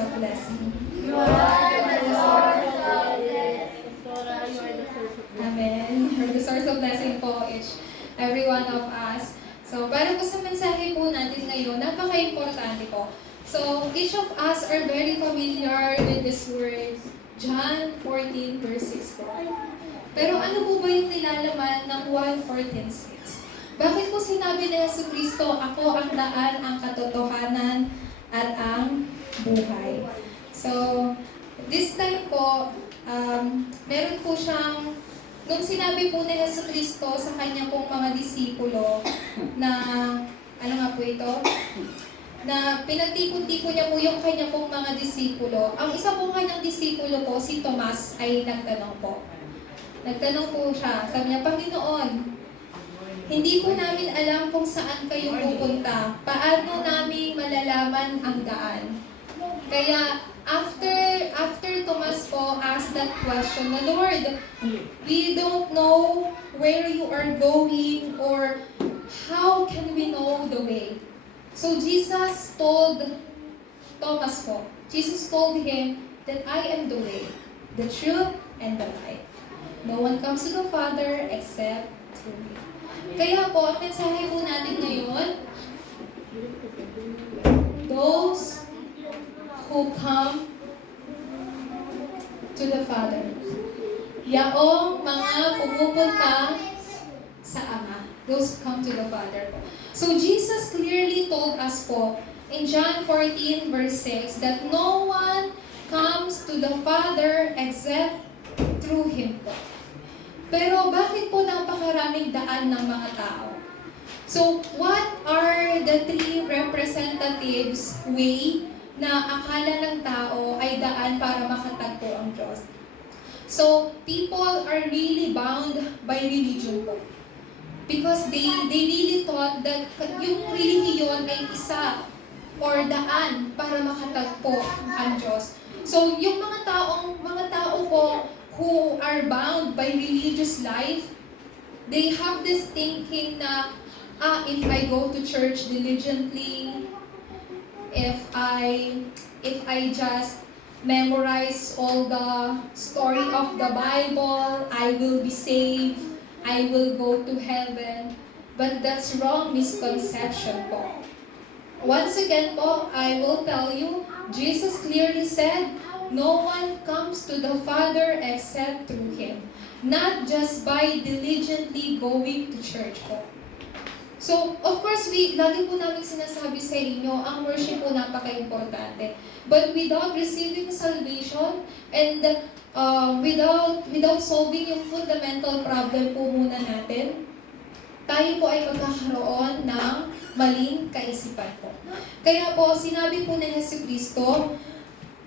of blessing. You are the source of blessing. Amen. You're the source of blessing po, every one of us. So, para po sa mensahe po natin ngayon, napaka-importante po. So, each of us are very familiar with this word, John 14 verse 6 po. Pero ano po ba yung nilalaman ng 1:14:6? Bakit po sinabi ni Jesucristo, ako ang daan, ang katotohanan, at ang buhay? So, this time po, meron po siyang, nung sinabi po ni Jesucristo sa kanya pong mga disipulo, na, ano nga po ito? Na pinagtipon-tipon niya po yung kanya pong mga disipulo. Ang isa pong kanyang disipulo po, si Tomas, ay nagtanong po. Nagtanong po siya, sabi niya, Panginoon, hindi po namin alam kung saan kayo pupunta. Paano namin malalaman ang daan? Kaya, after Thomas po asked that question, na Lord, we don't know where you are going or how can we know the way? So Jesus told Thomas po, Jesus told him that I am the way, the truth, and the life. No one comes to the Father except through me. Kaya po, ang mensahe po natin ngayon, those who come to the Father. Yaong mga pumupunta sa Ama. Those who come to the Father po. So Jesus clearly told us po in John 14 verse 6 that no one comes to the Father except through Him po. Pero bakit po napakaraming daan ng mga tao? So, what are the three representatives way na akala ng tao ay daan para makatagpo ang Diyos? So, people are really bound by religion po. Because they really thought that yung relihiyon ay isa or daan para makatagpo ang Diyos. So, yung mga tao po who are bound by religious life, they have this thinking na, if I go to church diligently, if I just memorize all the story of the Bible, I will be saved, I will go to heaven. But that's wrong misconception po. Once again po, I will tell you, Jesus clearly said, no one comes to the Father except through Him. Not just by diligently going to church po. So, of course, lagi po namin sinasabi sa inyo, ang worship po napaka-importante. But without receiving salvation and without solving yung fundamental problem po muna natin, tayo po ay magkakaroon ng maling kaisipan po. Kaya po, sinabi po ni Jesucristo,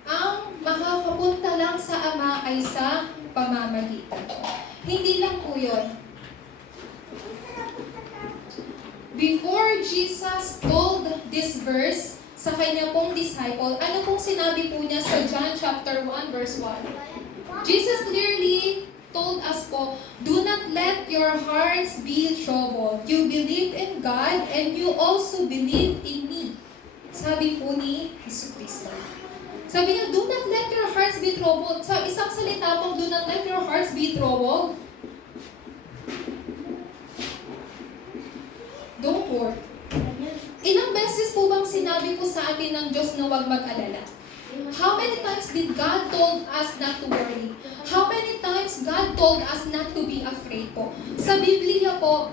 ang makakapunta lang sa Ama ay sa pamamagitan ko. Hindi lang po yun. Before Jesus told this verse sa kanya pong disciple, ano pong sinabi po niya sa John chapter 1 verse 1? Jesus clearly told us po, do not let your hearts be troubled. You believe in God and you also believe in me. Sabi po ni Jesucristo. Sabi niya, do not let your hearts be troubled. Sa isang salita pong, do not let your hearts be troubled. Don't worry. Ilang beses po bang sinabi po sa atin ng Diyos na huwag mag-alala? How many times did God told us not to worry? How many times God told us not to be afraid po? Sa Biblia po,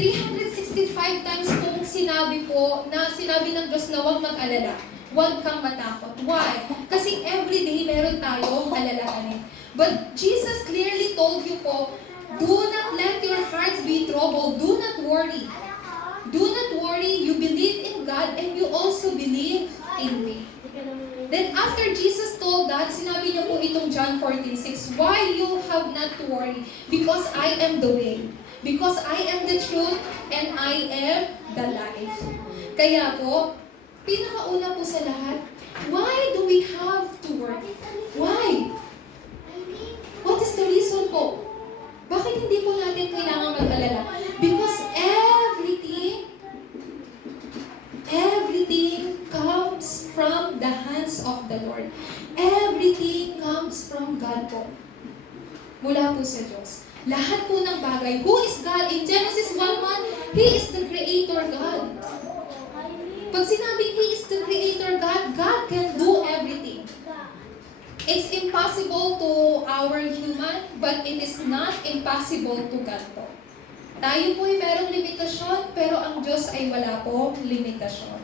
365 times pong sinabi ng Diyos na huwag mag-alala. Huwag kang matakot. Why? Kasi everyday meron tayong alalahanin. But Jesus clearly told you po, do not let your hearts be troubled. Do not worry. Do not worry. You believe in God and you also believe in me. Then after Jesus told that, sinabi niya po itong John 14:6, why you have not to worry? Because I am the way. Because I am the truth and I am the life. Kaya po, pinakauna po sa lahat, why do we have to worry? Why? What is the reason po? Bakit hindi po natin kailangan mag-alala? Because everything comes from the hands of of the Lord. Everything comes from God po. Mula po sa Diyos. Lahat po ng bagay. Who is God? In Genesis 1:1, He is the Creator God. Pag sinabing He is the Creator God, God can do everything. It's impossible to our human, but it is not impossible to God po. Tayo po ay merong limitasyon, pero ang Diyos ay wala po limitasyon.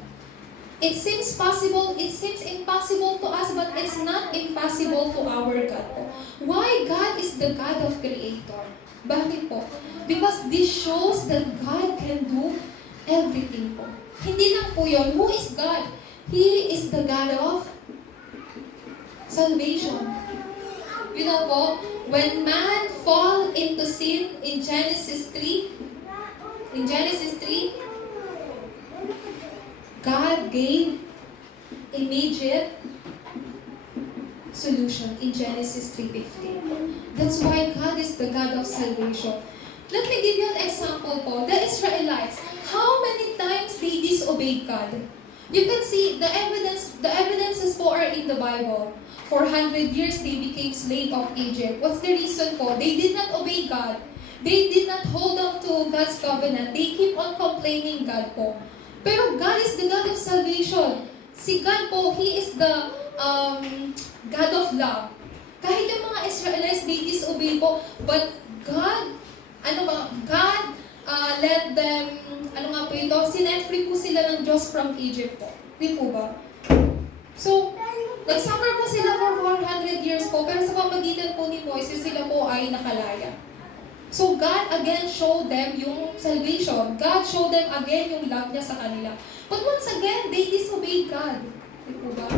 It seems possible, it seems impossible to us, but it's not impossible to our God po. Why God is the God of Creator? Bakit po? Because this shows that God can do everything po. Hindi lang po yun. Who is God? He is the God of salvation. You know po, when man fall into sin in Genesis 3, God gave immediate solution in Genesis 3:15. That's why God is the God of salvation. Let me give you an example po. The Israelites, how many times they disobeyed God? You can see the evidences po are in the Bible. 400 years they became slave of Egypt. What's the reason po? They did not obey God. They did not hold on to God's covenant. They keep on complaining God po. Pero God is the God of salvation. Si God po, He is the God of love. Kahit yung mga Israelites, they disobey po, but God let them, sinet free po sila ng Diyos from Egypt po. Di po ba? So, nag-suffer po sila for 400 years po, pero sa pamagitan po ni Moses, sila po ay nakalaya. So, God again showed them yung salvation. God showed them again yung love niya sa kanila. But once again, they disobeyed God. Di po ba?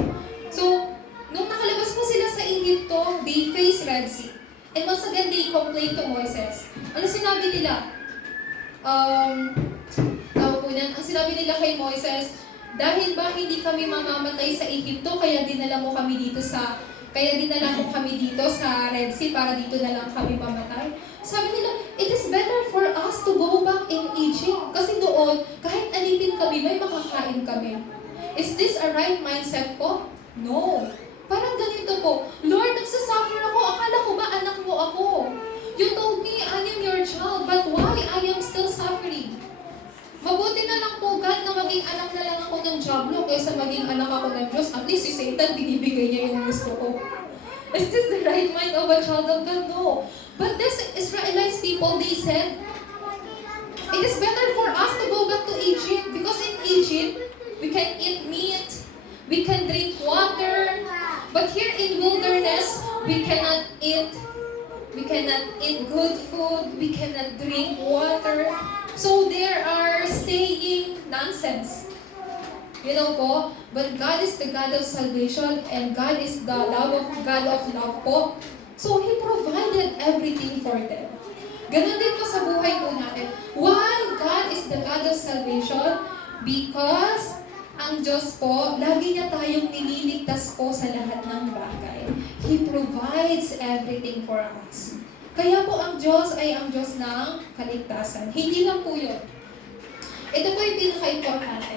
So, nung nakalabas po sila sa Egypto, they faced Red Sea. And once again, they complained to Moses. Ano sinabi nila? Ang sinabi nila kay Moises, dahil ba hindi kami mamamatay sa Egypto, kaya dinala mo kami dito sa Red Sea para dito na lang kami mamatay. Sabi nila, it is better for us to go back in Egypt. Kasi doon, kahit alipin kami, may makakain kami. Is this a right mindset po? No. Parang ganito po, Lord, nagsasuffer ako. Akala ko ba anak mo ako? You told me I am your child, but why I am still suffering? Mabuti na lang po, God, na maging anak na lang ako ng Diablo kaysa maging anak ako ng Diyos. At least si Satan, binibigay niya yung gusto ko. Is this the right mind of a child of God? No. But these Israelites people, they said, it is better for us to go back to Egypt because in Egypt, we can eat meat, we can drink water, but here in wilderness, we cannot eat good food, we cannot drink water. So they are saying nonsense. You know po, but God is the God of salvation and God is the God of love po. So He provided everything for them. Ganun din po sa buhay po natin. Why God is the God of salvation? Because ang Diyos po, lagi niya tayong nililigtas po sa lahat ng bagay. He provides everything for us. Kaya po ang Diyos ay ang Diyos ng kaligtasan. Hindi lang po yun. Ito po yung pinaka-importante.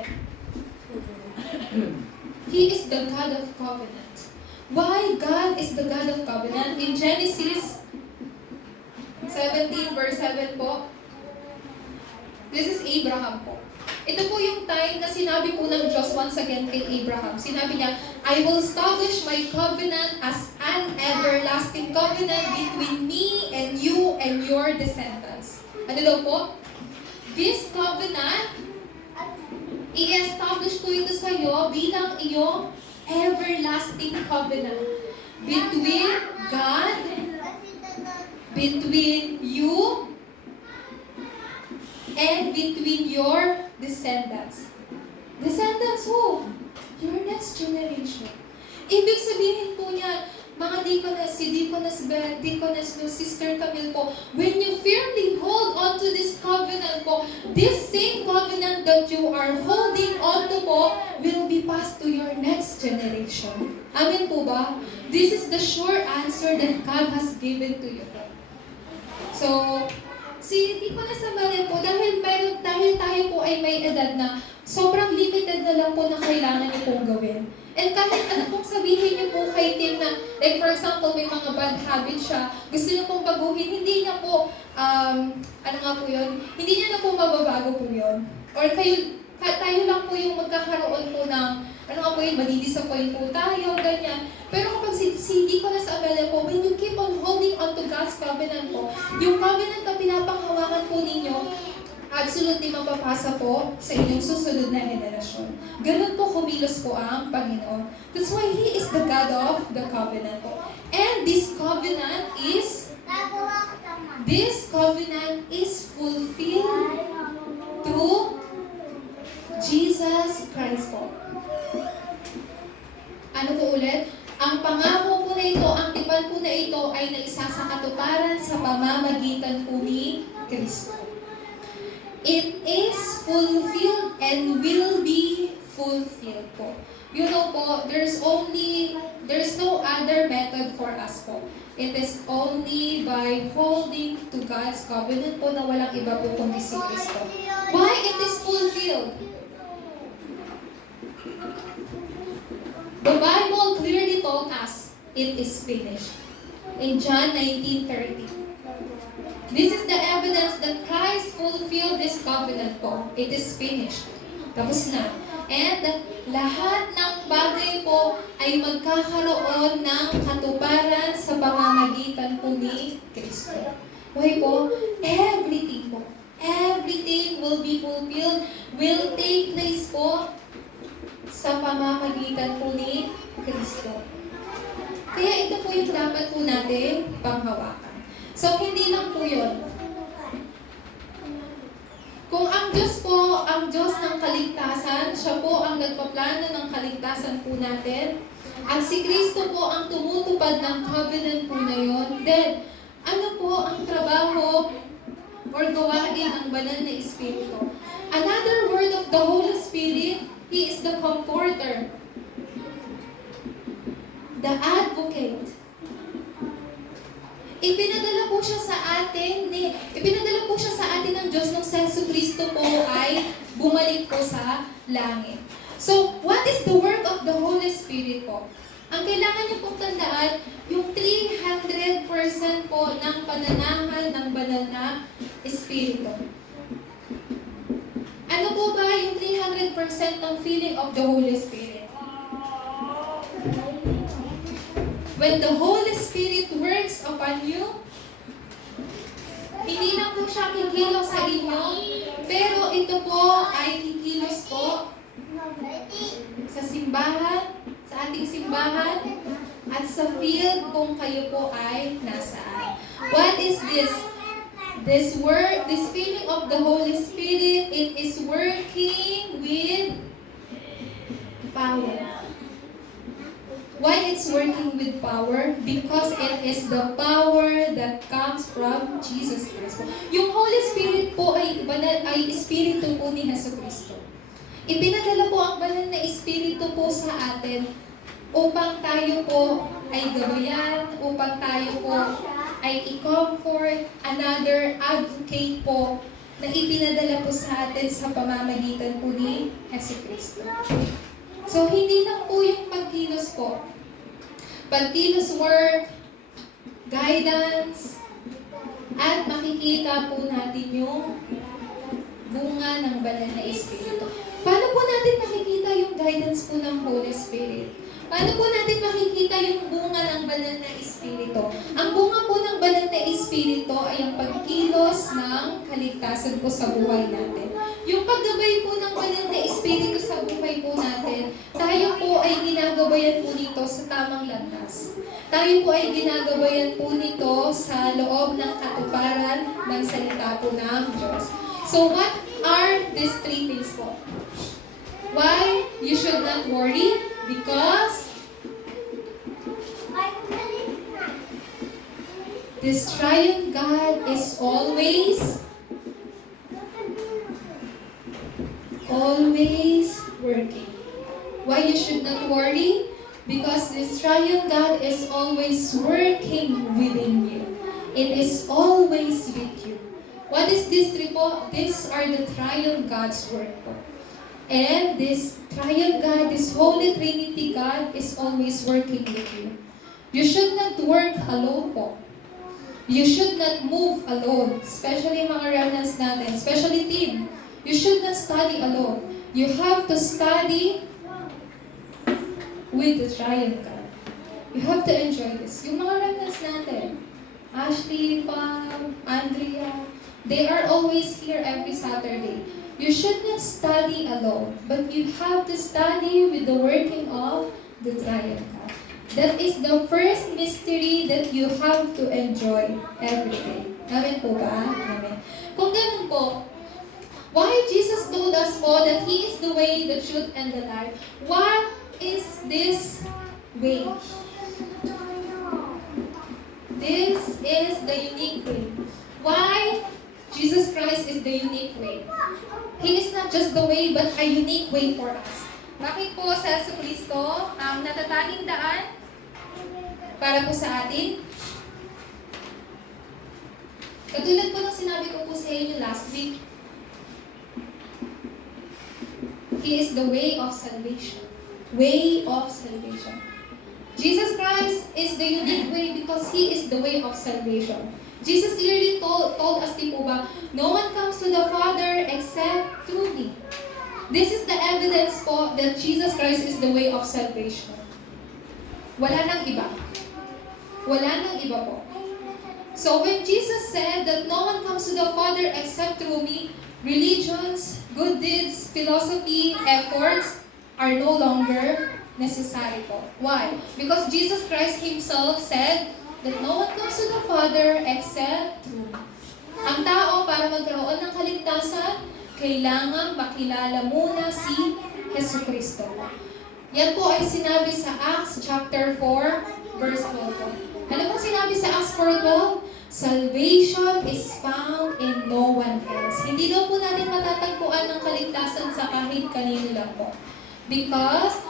He is the God of covenant. Why God is the God of covenant? In Genesis 17 verse 7 po, this is Abraham po. Ito po yung time na sinabi po ng Diyos once again kay Abraham. Sinabi niya, I will establish my covenant as an everlasting covenant between me and you and your descendants. Ano daw po? This covenant, i-establish ko ito sa iyo bilang iyong everlasting covenant between God, between you, and between your descendants. Descendants who? Your next generation. Ibig sabihin po niya, mga deaconess, si Deaconess Beth, Deaconess Sister Camille po, when you firmly hold on to this covenant po, this same covenant that you are holding on to po, will be passed to your next generation. Amen po ba? This is the sure answer that God has given to you. So, si Deaconess Amalia po, dahil tayo po ay may edad na sobrang limited na lang po na kailangan niyo pong gawin. And kahit ano pong sabihin niyo po kay Tim na, like for example, may mga bad habit siya, gusto niyo pong baguhin, hindi niya po, ano nga po yun, hindi niya na po mababago po yun. Or tayo lang po yung magkakaroon po ng, ano nga po yun, madidisappoint po tayo, ganyan. Pero kapag si Deaconess Amelia po, when you keep on holding on to God's covenant po, yung covenant na pinapanghawakan po ninyo, absolutely mapapasa po sa inyong susunod na henerasyon. Ganun po kumilos po ang Panginoon. That's why He is the God of the covenant po. And this covenant is fulfilled through Jesus Christ po. Ano po ulit? Ang pangako po na ito, ang tipan po na ito ay naisa sa katuparan sa pamamagitan po ni Kristo. It is fulfilled and will be fulfilled po. You know po, there's no other method for us po. It is only by holding to God's covenant po na walang iba po kundi si Kristo. Why it is fulfilled? The Bible clearly told us it is finished. In John 19:30. This is the evidence that Christ fulfilled this covenant po. It is finished. Tapos na. And lahat ng bagay po ay magkakaroon ng katuparan sa pamamagitan po ni Kristo. Why po? Everything po. Everything will be fulfilled, will take place po sa pamamagitan po ni Kristo. Kaya ito po yung dapat po natin panghawakan. So, hindi lang po yun. Kung ang Diyos po, ang Diyos ng kaligtasan, siya po ang nagpaplano ng kaligtasan po natin, at si Kristo po ang tumutupad ng covenant po na yun, then, ano po ang trabaho or gawain ng banal na Espiritu? Another word of the Holy Spirit, He is the Comforter, the Advocate. Ipinadala po siya sa atin ng Diyos nung si Jesucristo po ay bumalik po sa langit. So, what is the work of the Holy Spirit po? Ang kailangan niyo pong tandaan, yung 300% po ng pananahan ng banal na Espiritu. Ano po ba yung 300% ng feeling of the Holy Spirit? When the Holy Spirit works upon you, hindi na po siya kikilos sa inyo, pero ito po ay kikilos po sa simbahan, sa ating simbahan, at sa field kung kayo po ay nasaan. What is this? This feeling of the Holy Spirit, it is working with power. Why it's working with power? Because it is the power that comes from Jesus Christ. Yung Holy Spirit po ay Espiritu po ni Jesucristo. Ipinadala po ang banal na Espiritu po sa atin upang tayo po ay gabayan, upang tayo po ay i-comfort, another advocate po na ipinadala po sa atin sa pamamagitan po ni Jesucristo. So, hindi lang po yung pagkilos po. Pagkilos work, guidance, at makikita po natin yung bunga ng banal na Espiritu. Paano po natin makikita yung guidance po ng Holy Spirit? Paano po natin makikita yung bunga ng banal na Espiritu? Ang bunga po ng banal na Espiritu ay ang pagkilos ng kaligtasan po sa buhay natin. Yung paggabay po ng banal na Espiritu sa buhay po natin, tayo po ay ginagabayan po nito sa tamang landas. Tayo po ay ginagabayan po nito sa loob ng katuparan ng salita po ng Diyos. So what are these three things po? Why you should not worry? Because this triune God is always working. Why you should not worry? Because this triune God is always working within you. It is always with you. What is this three po? These are the triune God's work po. And this triune God, this Holy Trinity God is always working with you. You should not work alone po. You should not move alone, especially mga remnants natin, especially team. You should not study alone. You have to study with the triune God. You have to enjoy this. Yung mga remnants natin, Ashley, Pam, Andrea, they are always here every Saturday. You should not study alone, but you have to study with the working of the triune God. That is the first mystery that you have to enjoy every day. Amen po ba? Amen. Kung ganun po, why Jesus told us po that He is the way, the truth, and the life? What is this way? This is the unique way. Why Jesus Christ is the unique way? He is not just the way, but a unique way for us. Bakit po sa Yesu Cristo ang natatanging daan para po sa atin? Katulad po ng sinabi ko po sa inyo last week, He is the way of salvation. Way of salvation. Jesus Christ is the unique way because He is the way of salvation. Jesus clearly told us, di po ba, no one comes to the Father except through me. This is the evidence po that Jesus Christ is the way of salvation. Wala nang iba. Wala nang iba po. So when Jesus said that no one comes to the Father except through me, religions, good deeds, philosophy, efforts are no longer necessary po. Why? Because Jesus Christ Himself said that no one comes to the Father except through me. Ang tao para magkaroon ng kaligtasan, kailangan makilala muna si Jesu Cristo. Yan po ay sinabi sa Acts chapter 4, verse 12. Ano pong sinabi sa Acts 4:12? Salvation is found in no one else. Hindi daw po natin matatagpuan ng kaligtasan sa kahit kanino lang po. Because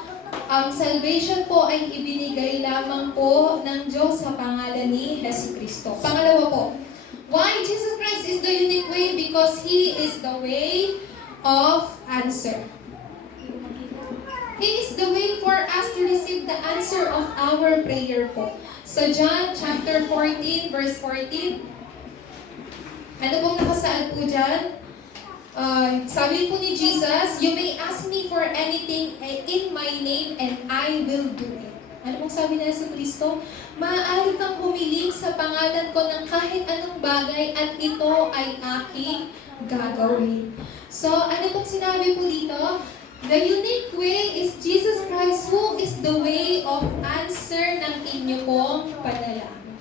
ang salvation po ay ibinigay lamang po ng Diyos sa pangalan ni Jesu Cristo. Pangalawa po, why Jesus Christ is the unique way? Because He is the way of answer. He is the way for us to receive the answer of our prayer po. So John chapter 14, verse 14. Ano pong nakasaad po dyan? Sabi po ni Jesus, you may ask me for anything in my name and I will do it. Ano pong sabi ni Yesu Cristo? Maaari kang humiling sa pangalan ko ng kahit anong bagay at ito ay aking gagawin. So, ano pong sinabi po dito? The unique way is Jesus Christ who is the way of answer ng inyo pong panalangin.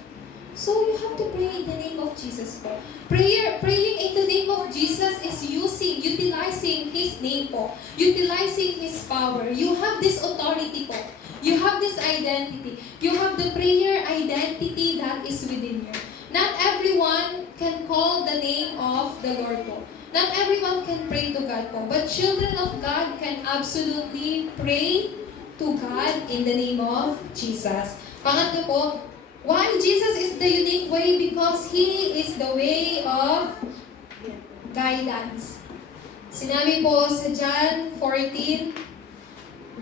So, you have to pray in the name of Jesus po. Praying in the name of Jesus is utilizing His name po. Utilizing His power. You have this authority po. You have this identity. You have the prayer identity that is within you. Not everyone can call the name of the Lord po. Not everyone can pray to God po. But children of God can absolutely pray to God in the name of Jesus. Pangatlo po, why Jesus is the unique way? Because He is the way of guidance. Sinabi po sa John 14,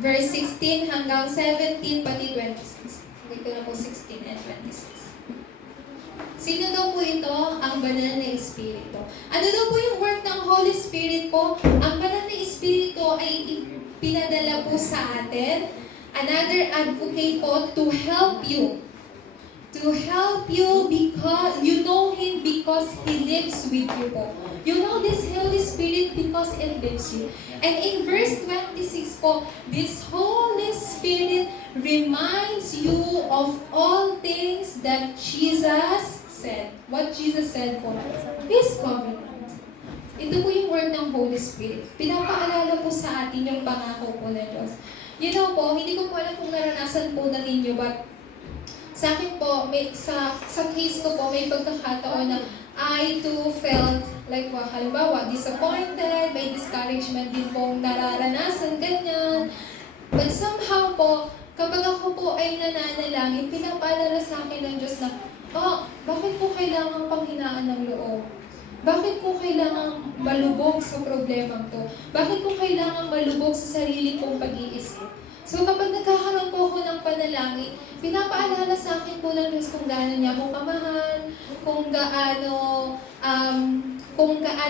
verse 16 hanggang 17, pati 26. Hindi ko na po 16 and 26. Sino daw po ito? Ang banal na Espiritu. Ano daw po yung work ng Holy Spirit po? Ang banal na Espiritu ay pinadala po sa atin. Another advocate po to help you. To help you because you know Him because He lives with you po. You know this Holy Spirit because it lives you. And in verse 26 po, this Holy Spirit reminds you of all things that Jesus said. What Jesus said po? His covenant. Ito po yung word ng Holy Spirit. Pinapaalala po sa atin yung pangako po ng Diyos. You know po, hindi ko po alam kung naranasan po na ninyo, but sa akin po, sa case ko po, may pagkakataon na I too felt like, halimbawa, disappointed, may discouragement din pong nararanasan, ganyan. But somehow po, kapag ako po ay nananalangin, pinapaalala sa akin ng Diyos na, bakit po kailangan panghinaan ng loob? Bakit ko kailangang malubog sa problemang to? Bakit ko kailangang malubog sa sarili kong pag-iisip? So kapag nagkakaroon po ako ng panalangin, pinapaalala sa akin po ng Diyos kung gaano niya ako kamahal, kung gaano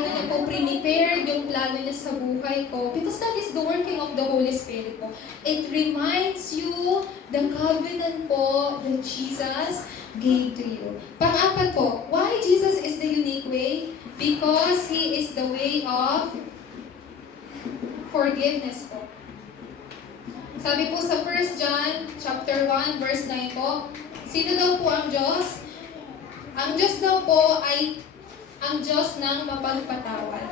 niya po prepare yung plano niya sa buhay ko. Because that is the working of the Holy Spirit po. It reminds you the covenant po that Jesus gave to you. Pang-apat po, why Jesus is the unique way? Because He is the way of forgiveness po. Sabi po sa 1 John chapter 1 verse 9 po, sino daw po ang Diyos? Ang Diyos daw po ay ang Diyos ng mapagpatawad.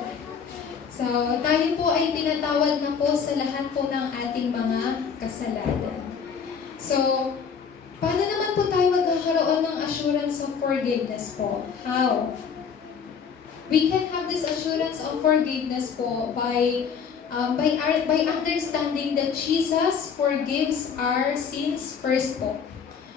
So, tayo po ay pinatawad na po sa lahat po ng ating mga kasalanan. So, paano naman po tayo magkakaroon ng assurance of forgiveness po? How? We can have this assurance of forgiveness po by understanding that Jesus forgives our sins first po.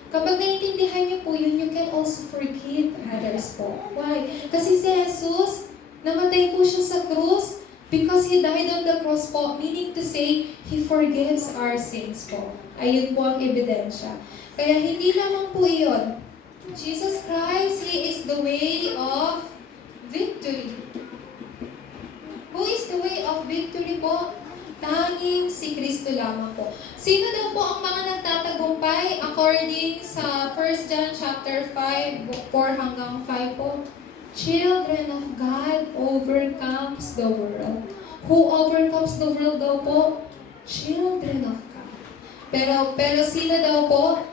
Kapag naiintindihan niyo po yun, you can also forgive others po. Why? Kasi si Jesus, namatay po siya sa krus because He died on the cross po, meaning to say, He forgives our sins po. Ayun po ang ebidensya. Kaya hindi lamang po yun. Jesus Christ, He is the way of victory. Who is the way of victory po? Tanging si Kristo lamang po. Sino daw po ang mga nagtatagumpay according sa 1 John chapter 5, 4 hanggang 5 po? Children of God overcomes the world. Who overcomes the world daw po? Children of God. Pero sino daw po?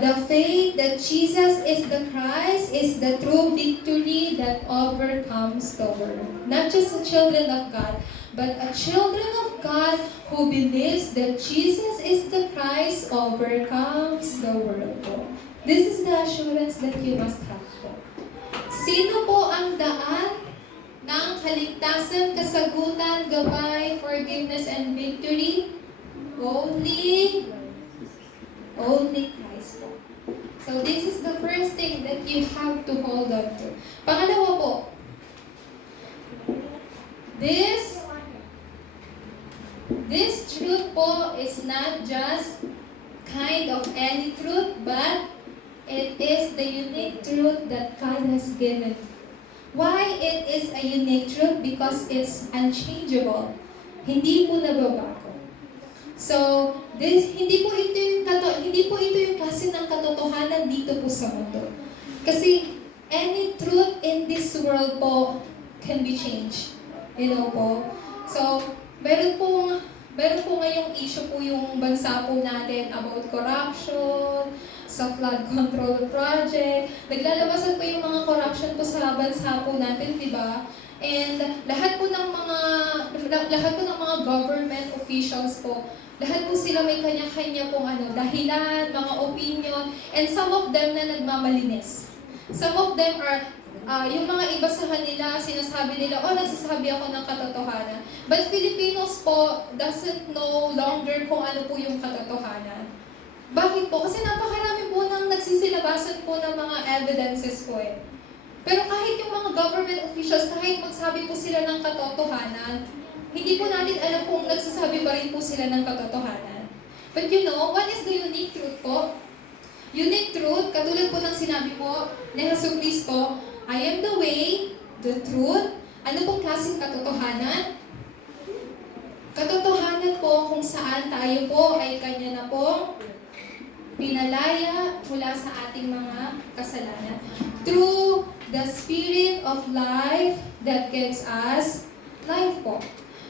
The faith that Jesus is the Christ is the true victory that overcomes the world. Not just the children of God, but a children of God who believes that Jesus is the Christ overcomes the world. This is the assurance that you must have po. Sino po ang daan ng kaligtasan, kasagutan, gabay, forgiveness, and victory? Only Christ po. So this is the first thing that you have to hold on to. Pangalawa po, this truth po is not just kind of any truth, but it is the unique truth that God has given. Why it is a unique truth? Because it's unchangeable. Hindi po nababago. So, hindi po ito yung klase ng katotohanan dito po sa mundo. Kasi any truth in this world po can be changed. You know po. So, meron po ngayong issue po yung bansa po natin about corruption, sa flood control project. Naglalabasan po yung mga corruption po sa bansa po natin, di ba? And lahat po ng mga government officials po, lahat po sila may kanya-kanya pong dahilan, mga opinion, and some of them na nagmamalinis. Some of them are, yung mga iba sa kanila, sinasabi nila, nagsasabi ako ng katotohanan. But Filipinos po doesn't know longer kung ano po yung katotohanan. Bakit po? Kasi napakarami po nang nagsisilabasan po ng mga evidences po eh. Pero kahit yung mga government officials, kahit magsabi po sila ng katotohanan, hindi po natin alam kung nagsasabi pa rin po sila ng katotohanan. But you know, what is the unique truth po? Unique truth, katulad po ng sinabi po ni Jesucristo, I am the way, the truth. Ano pong klaseng katotohanan? Katotohanan po kung saan tayo po ay Kanya na po pinalaya mula sa ating mga kasalanan. Through the Spirit of life that gives us life po.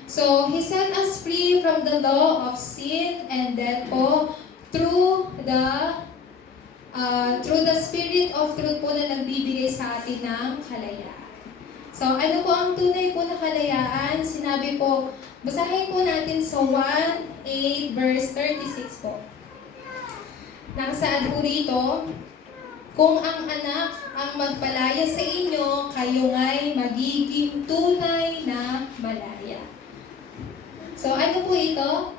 So, He set us free from the law of sin and death po through the Spirit of truth po na nagbibigay sa atin ng kalayaan. So, ano po ang tunay po na kalayaan? Sinabi po, basahin po natin sa 1:8 verse 36 po. Nakasaan po rito, kung ang anak ang magpalaya sa inyo, kayo nga'y magiging tunay na malaya. So, ano po ito?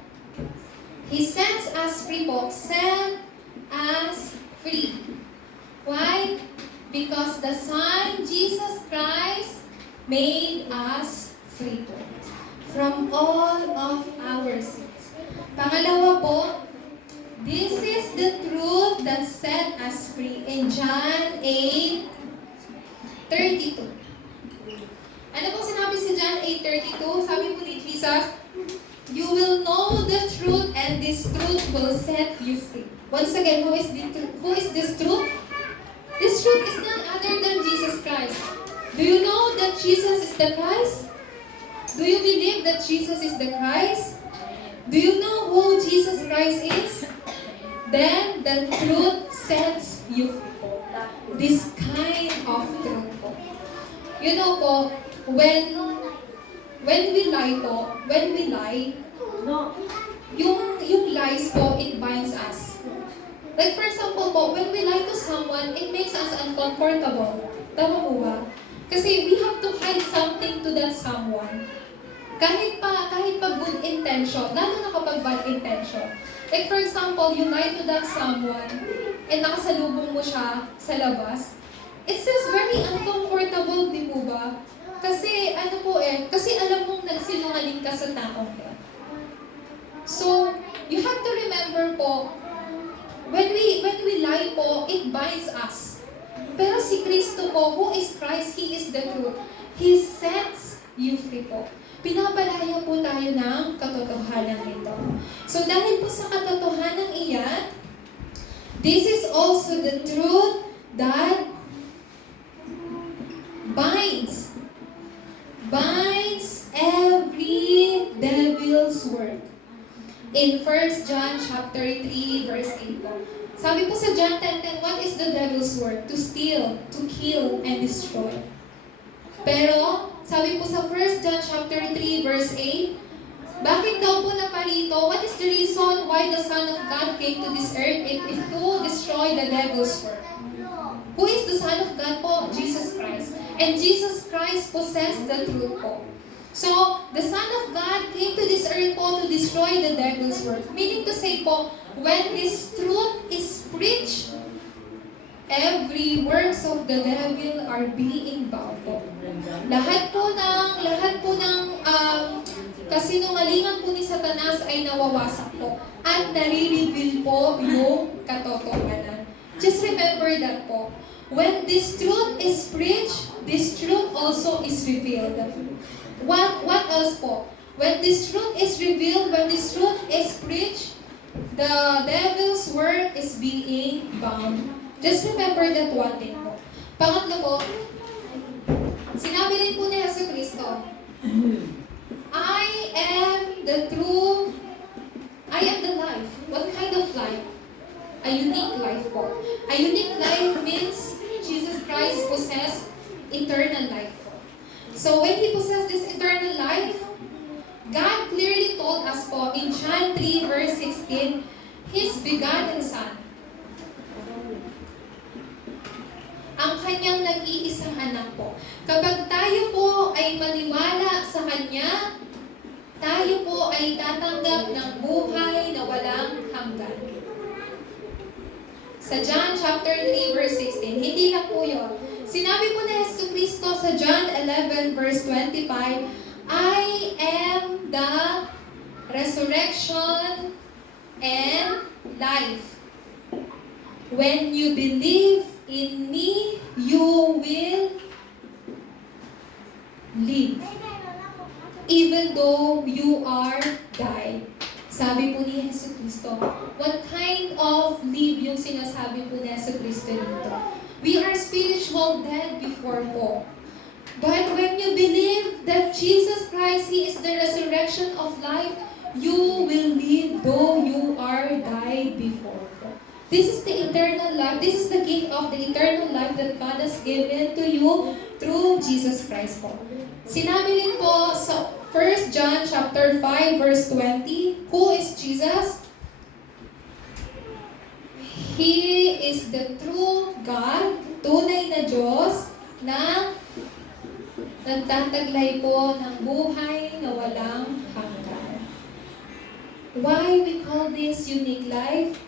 He sets us free po. Set us free. Why? Because the Son, Jesus Christ, made us free po from all of our sins. Pangalawa po, this is the truth that set us free in John 8:32. Ano pong sinabi sa John 8:32? Sabi po ni Jesus, you will know the truth and this truth will set you free. Once again, who is this truth? This truth is none other than Jesus Christ. Do you know that Jesus is the Christ? Do you believe that Jesus is the Christ? Do you know who Jesus Christ is? Then the truth sets you free po. This kind of truth po. You know po, when we lie, yung lies po, it binds us. Like for example po, when we lie to someone, it makes us uncomfortable. Tama po ba? Kasi we have to hide something to that someone. Kahit pa good intention, lalo na kapag bad intention. Like for example, you lie to that someone, and nakasalubong mo siya sa labas, it feels very uncomfortable, di po ba? Kasi kasi alam mong nagsinungaling ka sa taong yan. So, you have to remember po, when we lie po, it binds us. Pero si Kristo po, who is Christ, He is the truth. He sets you free po. Pinapalaya po tayo ng katotohanan nito. So dahil po sa katotohanan iyan, this is also the truth that binds every devil's work. In 1 John chapter 3, verse 8 po. Sabi po sa John 10:10, what is the devil's work? To steal, to kill, and destroy. Pero, sabi po sa 1 John chapter 3, verse 8, bakit daw po naparito? What is the reason why the Son of God came to this earth? It is to destroy the devil's work. Who is the Son of God po? Jesus Christ. And Jesus Christ possessed the truth po. So, the Son of God came to this earth po to destroy the devil's work. Meaning to say po, when this truth is preached, every works of the devil are being bound po. Lahat po ng kasinungalingan po ni Satanas ay nawawasak po at nare-reveal po yung katotohanan. Just remember that po. When this truth is preached, this truth also is revealed. What else po? When this truth is revealed, when this truth is preached, the devil's work is being bound. Just remember that one thing po. Pangatlo po, sinabi rin po ni Yesu Cristo, I am the truth, I am the life. What kind of life? A unique life po. A unique life means Jesus Christ possessed eternal life po. So when He possessed this eternal life, God clearly told us po in John 3 verse 16, His begotten Son, ang Kanyang nag-iisang anak po. Kapag tayo po ay maniwala sa Kanya, tayo po ay tatanggap ng buhay na walang hanggan. Sa John chapter 3 verse 16, hindi lang po yun. Sinabi po na Yesu Cristo sa John 11 verse 25, I am the resurrection and life. When you believe in me, you will live. Even though you are died. Sabi po ni Yesu Cristo, what kind of live yung sinasabi po ni Yesu Cristo dito? We are spiritual dead before po. But when you believe that Jesus Christ, He is the resurrection of life, you will live though you are died before po. This is the eternal life. This is the gift of the eternal life that God has given to you through Jesus Christ po. Sinabi rin po sa 1 John chapter 5 verse 20, who is Jesus? He is the true God, tunay na Diyos na nagtataglay po ng buhay na walang hanggan. Why we call this unique life?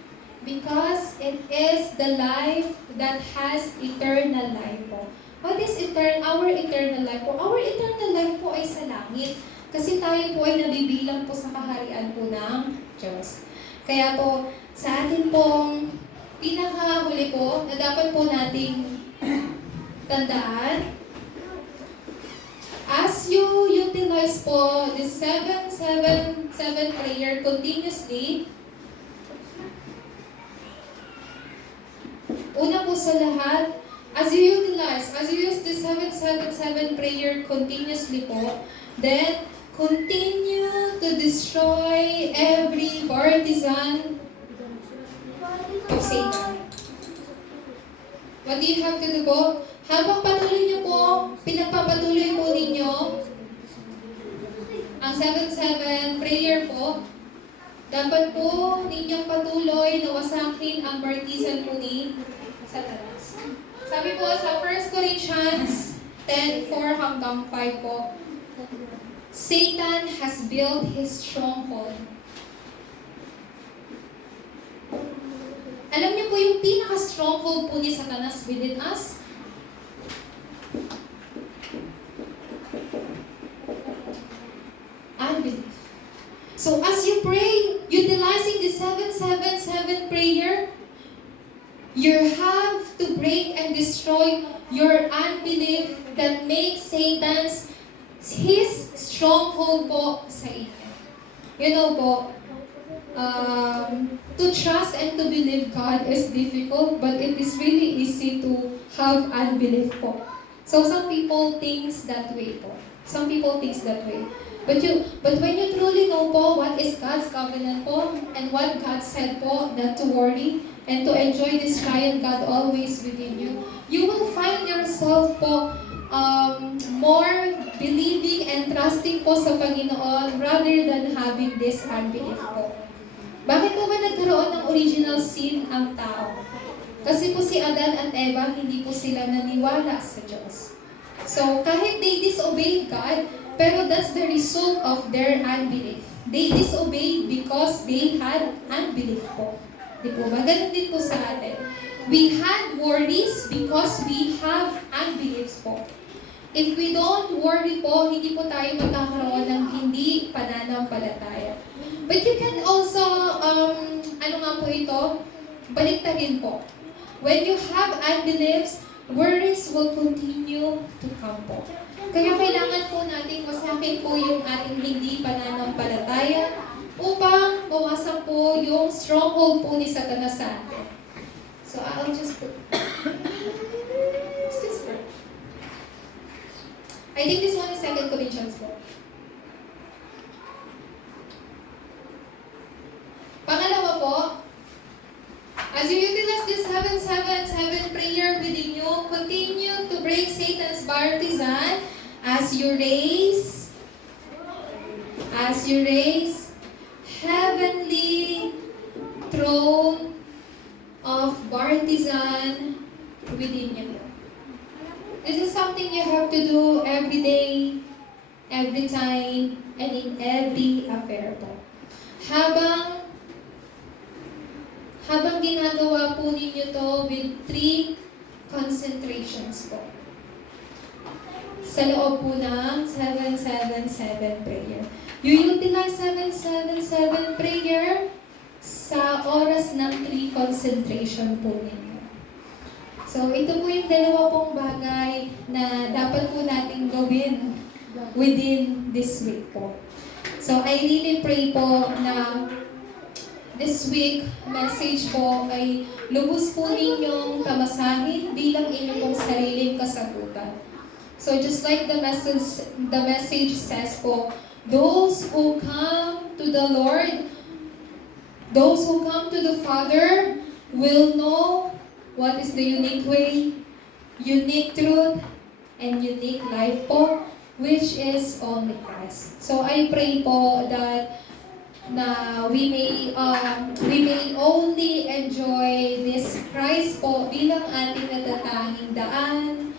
Because it is the life that has eternal life po. What is our eternal life po? Our eternal life po ay sa langit. Kasi tayo po ay nabibilang po sa kaharian po ng Diyos. Kaya po, sa atin pong pinakahuli po na dapat po nating tandaan, as you utilize po the 7-7-7 prayer continuously, una po sa lahat, as you use the 7-7-7 prayer continuously po, then continue to destroy every partisan of Satan. What do you have to do po? Habang patuloy niyo po, pinagpapatuloy po ninyo ang 7-7 prayer po, dapat po ninyong patuloy na wasakin ang partisan po ni Satanas. Sabi po sa 1 Corinthians 10:4 hanggang 5 po, Satan has built his stronghold. Alam niyo po yung pinaka-stronghold po ni Satanas within us? Unbelief. So as you pray, utilizing the 7-7-7 prayer, you have to break and destroy your unbelief that makes Satan's his stronghold po sa inyo. You know po, to trust and to believe God is difficult, but it is really easy to have unbelief po. So some people thinks that way po. Some people thinks that way. But when you truly know po what is God's covenant po and what God said po, not to worry and to enjoy this trial God always within you, you will find yourself po more believing and trusting po sa Panginoon rather than having this unbelief po. Bakit po ba nagkaroon ng original sin ang tao? Kasi po si Adan at Eva, hindi po sila naniwala sa Diyos. So kahit they disobeyed God, pero that's the result of their unbelief. They disobeyed because they had unbelief po. Di po ba? Ganun din po sa atin. We had worries because we have unbeliefs po. If we don't worry po, hindi po tayo magkakaroon ng hindi pananampalataya. But you can also, ano nga po ito? Baliktarin po. When you have unbeliefs, worries will continue to come po. Kaya kailangan po natin wasakin po yung ating hindi pananampalataya upang bawasan po yung stronghold po ni Satanas sa atin. So I'll just put... What's this for? I think this one is 2 Corinthians po. Pangalawa po, as you utilize this 7-7-7 prayer within you, continue to break Satan's partisan as you raise heavenly throne of partisan within you. This is something you have to do every day, every time, and in every affair po. Habang ginagawa po ninyo to with 3 concentrations po. Sa loob po ng 7-7-7 prayer. You utilize 7-7-7 prayer sa oras ng 3 concentration po ninyo. So, ito po yung dalawa pong bagay na dapat po nating gawin within this week po. So, I really pray po na this week message po ay lubos po ninyong tamasahin bilang inyong pong sariling kasagutan. So just like the message says po, those who come to the Lord, those who come to the Father will know what is the unique way, unique truth, and unique life po, which is only Christ. So I pray po that na we may only enjoy this Christ po bilang ating natatanging daan,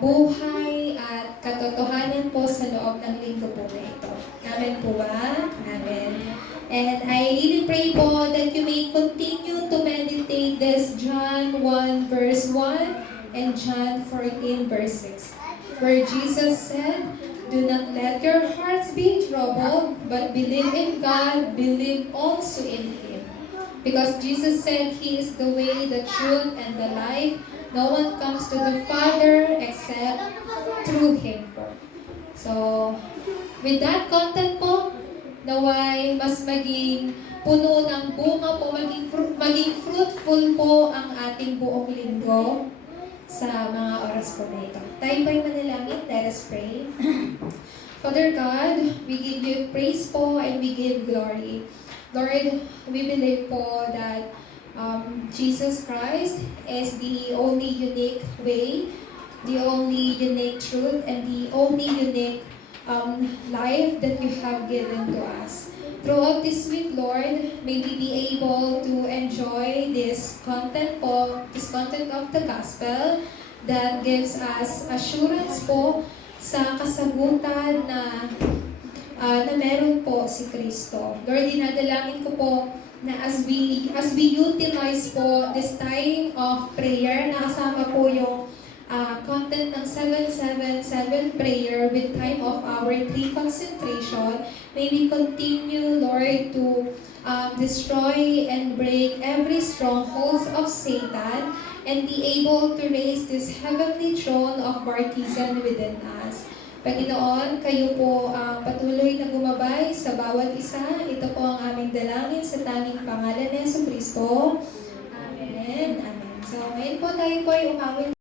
buhay at katotohanan po sa loob ng linggo po na ito. Amen po ba? Amen. And I really pray po that you may continue to meditate this John 1 verse 1 and John 14 verse 6, where Jesus said, "Do not let your hearts be troubled, but believe in God, believe also in Him." Because Jesus said He is the way, the truth, and the life. No one comes to the Father except through Him po. So, with that content po, naway mas maging puno ng bunga po, maging fruitful po ang ating buong linggo sa mga oras po na ito. Tayo po'y manalangin. Let us pray. Father God, we give you praise po and we give glory. Lord, we believe po that Jesus Christ is the only unique way, the only unique truth, and the only unique life that you have given to us. Throughout this week, Lord, may we be able to enjoy this content po, this content of the gospel that gives us assurance po sa kasagutan na meron po si Kristo. Lord, dinadalangin ko po na as we utilize po this time of prayer, nakasama po yung content ng 777 prayer with time of our 3 concentration. May we continue, Lord, to destroy and break every strongholds of Satan and be able to raise this heavenly throne of baptism within us. Panginoon, kayo po ang patuloy na gumabay sa bawat isa. Ito po ang aming dalangin sa tanging pangalan ni Jesucristo. Amen. Amen. So, ngayon po tayo po ay umawit